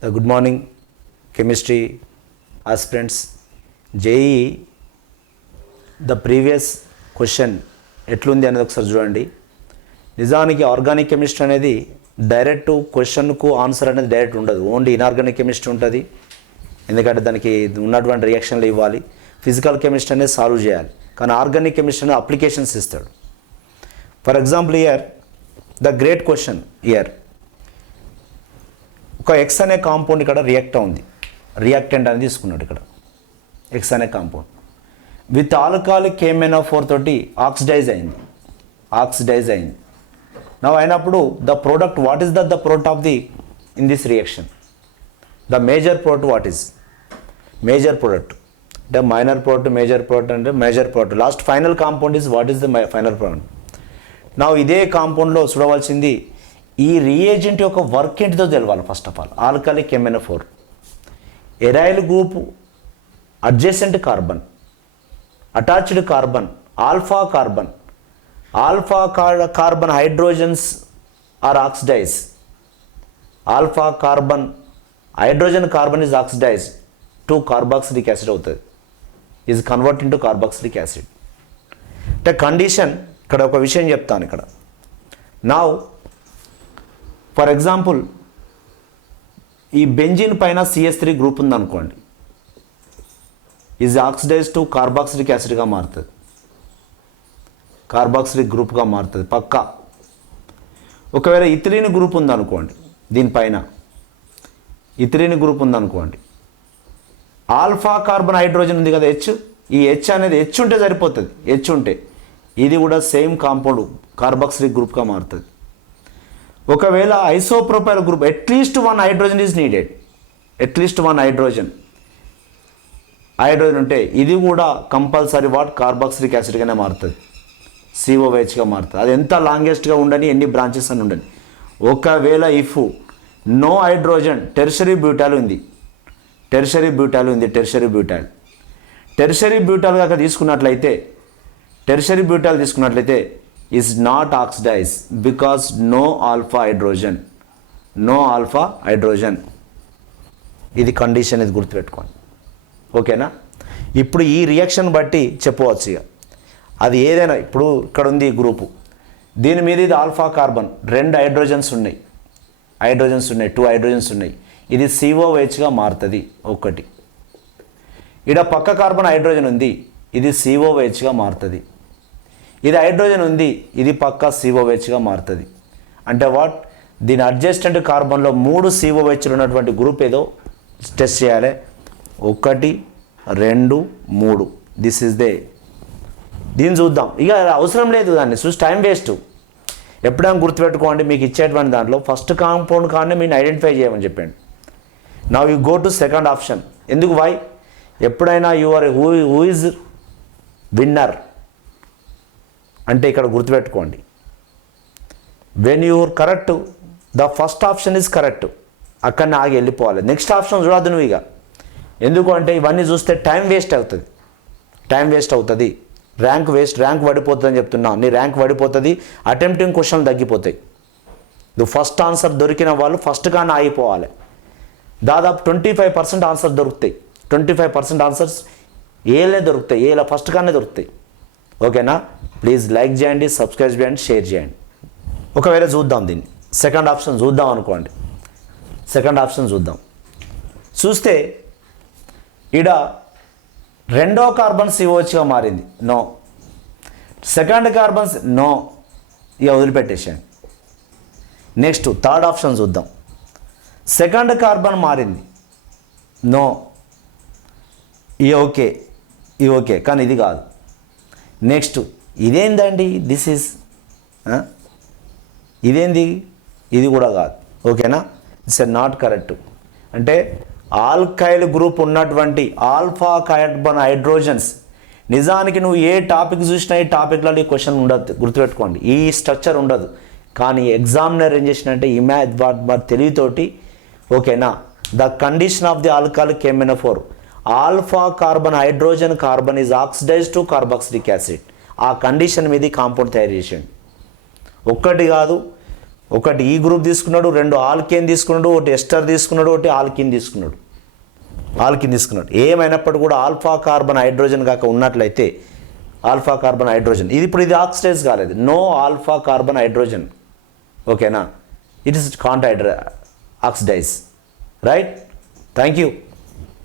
Good morning, chemistry aspirants. JEE the previous question ఎట్లుంది అనేది ఒకసారి చూడండి. నిజానికి ఆర్గానిక్ కెమిస్ట్రీ అనేది డైరెక్ట్ క్వశ్చన్కు ఆన్సర్ అనేది డైరెక్ట్ ఉండదు. ఓన్లీ ఇన్ఆర్గానిక్ కెమిస్ట్రీ ఉంటుంది, ఎందుకంటే దానికి ఉన్నటువంటి రియాక్షన్లు ఇవ్వాలి. ఫిజికల్ కెమిస్ట్రీ అనేది సాల్వ్ చేయాలి. కానీ ఆర్గానిక్ కెమిస్ట్రీ అనేది అప్లికేషన్స్ ఇస్తాడు. For example year the great question year, ఒక ఎక్స్ అనే కాంపౌండ్ ఇక్కడ రియాక్టెంట్ అనేది తీసుకున్నాడు. ఇక్కడ ఎక్స్ అనే కాంపౌండ్ విత్ ఆల్కహాలిక్ KMnO4 తోటి ఆక్సిడైజ్ అయింది. నవ్ అయినప్పుడు the product what is the product of the in this reaction, the major product what is major product అంటే మైనర్ ప్రోడక్ట్, మేజర్ ప్రోడక్ట్ అంటే major product. Last final compound is what is the final product. Now ఇదే కాంపౌండ్లో చూడవలసింది ఈ reagent యొక్క work ఏంటిదో తెలవాలి. First of all alcoholic KMnO4 aryl group, adjacent carbon, attached carbon, alpha carbon hydrogens are oxidise. Alpha carbon carbon is oxidise to carboxylic acid అవుతుంది, is convert into carboxylic acid. అంటే condition ఇక్కడ ఒక విషయం చెప్తాను. ఇక్కడ now for example ఈ benzene పైన CH3 group ఉందనుకోండి, ఈజ్ ఆక్సిడైజ్ టు కార్బాక్సిలిక్ యాసిడ్గా మారుతుంది, కార్బాక్సిలిక్ గ్రూప్గా మారుతుంది పక్కా. ఒకవేళ ఇథిలీన్ గ్రూప్ ఉందనుకోండి, దీనిపైన ఇథిలీన్ గ్రూప్ ఉందనుకోండి, ఆల్ఫా కార్బన్ హైడ్రోజన్ ఉంది కదా H, ఈ H అనేది H ఉంటే సరిపోతుంది. H ఉంటే ఇది కూడా సేమ్ కాంపౌండ్ కార్బాక్సిలిక్ గ్రూప్గా మారుతుంది. ఒకవేళ isopropyl group at least one hydrogen is needed, at least one hydrogen ఉంటే ఇది కూడా కంపల్సరీ కార్బాక్సిలిక్ యాసిడ్గానే మారుతుంది, COH మారుతుంది. అది ఎంత లాంగెస్ట్గా ఉండని, ఎన్ని బ్రాంచెస్ అని ఉండని. ఒకవేళ if no hydrogen, tertiary butyl ఉంది, టెర్షరీ బ్యూటాల్ కాక తీసుకున్నట్లయితే is not oxidise because no alpha hydrogen. ఇది కండిషన్, ఇది గుర్తుపెట్టుకోండి. ఓకేనా? ఇప్పుడు ఈ రియాక్షన్ బట్టి చెప్పవచ్చు ఇక అది ఏదైనా. ఇప్పుడు ఇక్కడ ఉంది ఈ గ్రూపు, దీని మీద ఇది ఆల్ఫా కార్బన్, 2 హైడ్రోజన్స్ ఉన్నాయి, 2 హైడ్రోజన్స్ ఉన్నాయి. ఇది COHగా మారుతుంది ఒకటి. ఇక్కడ పక్క కార్బన్ హైడ్రోజన్ ఉంది, ఇది COHగా మారుతుంది. ఇది హైడ్రోజన్ ఉంది, ఇది పక్క COHగా మారుతుంది. అంటే దీని అడ్జస్టెంట్ కార్బన్లో 3 COHలు ఉన్నటువంటి గ్రూప్ ఏదో టెస్ట్ చేయాలి. 1 2 3 దిస్ ఈజ్ దీన్ని చూద్దాం. ఇక అవసరం లేదు దాన్ని చూసి టైం వేస్ట్. ఎప్పుడైనా గుర్తుపెట్టుకోండి, మీకు ఇచ్చేటువంటి దాంట్లో ఫస్ట్ కాంపౌండ్ కానీ మీరు ఐడెంటిఫై చేయమని చెప్పండి. Now you go to second option. ఎందుకు వై? ఎప్పుడైనా హూ ఈజ్ విన్నర్ అంటే ఇక్కడ గుర్తుపెట్టుకోండి, when you're correct the first option is correct, అక్కడనే ఆగి వెళ్ళిపోవాలి. నెక్స్ట్ ఆప్షన్ చూడద్దు నువ్వు ఇక. ఎందుకు అంటే ఇవన్నీ చూస్తే టైం వేస్ట్ అవుతుంది, ర్యాంక్ పడిపోతుంది అని చెప్తున్నా. నీ ర్యాంక్ పడిపోతుంది, అటెంప్టింగ్ క్వశ్చన్లు తగ్గిపోతాయి. నువ్వు ఫస్ట్ ఆన్సర్ దొరికిన వాళ్ళు ఫస్ట్ కానీ ఆగిపోవాలి. దాదాపు 25% ఆన్సర్ దొరుకుతాయి, 25% ఆన్సర్స్ ఏలే దొరుకుతాయి, ఫస్ట్ కానీ దొరుకుతాయి. ఓకేనా? ప్లీజ్ లైక్ చేయండి, సబ్స్క్రైబ్ చేయండి, షేర్ చేయండి. ఒకవేళ చూద్దాం దీన్ని, సెకండ్ ఆప్షన్ చూద్దాం అనుకోండి. చూస్తే ఈడ 2వ కార్బన్ COHగా మారింది, నో. సెకండ్ కార్బన్ నో, ఇక వదిలిపెట్టేసాను. నెక్స్ట్ థర్డ్ ఆప్షన్ చూద్దాం. సెకండ్ కార్బన్ మారింది, నో, ఇది ఓకే కానీ ఇది కాదు. నెక్స్ట్ ఇదేందండి, ఇదేంది, ఇది కూడా కాదు. ఓకేనా? It's not correct. అంటే ఆల్కైల్ గ్రూప్ ఉన్నటువంటి ఆల్ఫా కార్బన్ హైడ్రోజన్స్, నిజానికి నువ్వు ఏ టాపిక్ చూసినా ఈ టాపిక్లలో ఈ క్వశ్చన్ ఉండదు, గుర్తుపెట్టుకోండి. ఈ స్ట్రక్చర్ ఉండదు. కానీ ఎగ్జామినర్ ఏం చేసినంటే తెలివితోటి, ఓకేనా, the condition of the alcoholic KMnO4 alpha hydrogen carbon is oxidise to carboxylic acid. ఆ కండిషన్ మీద కాంపౌండ్ తయారు చేసేయండి. ఒక్కటి కాదు, ఒకటి ఈ గ్రూప్ తీసుకున్నాడు, 2 ఆల్కేన్ తీసుకున్నాడు, ఒకటి ఎస్టర్ తీసుకున్నాడు, ఒకటి ఆల్కిన్ తీసుకున్నాడు. ఏమైనప్పటికీ కూడా ఆల్ఫా కార్బన్ హైడ్రోజన్ కాక ఉన్నట్లయితే ఆల్ఫా కార్బన్ హైడ్రోజన్ ఇది ఇప్పుడు ఇది ఆక్సిడైజ్ కాలేదు, నో ఆల్ఫా కార్బన్ హైడ్రోజన్. ఓకేనా, it is can't oxidise. Right, thank you.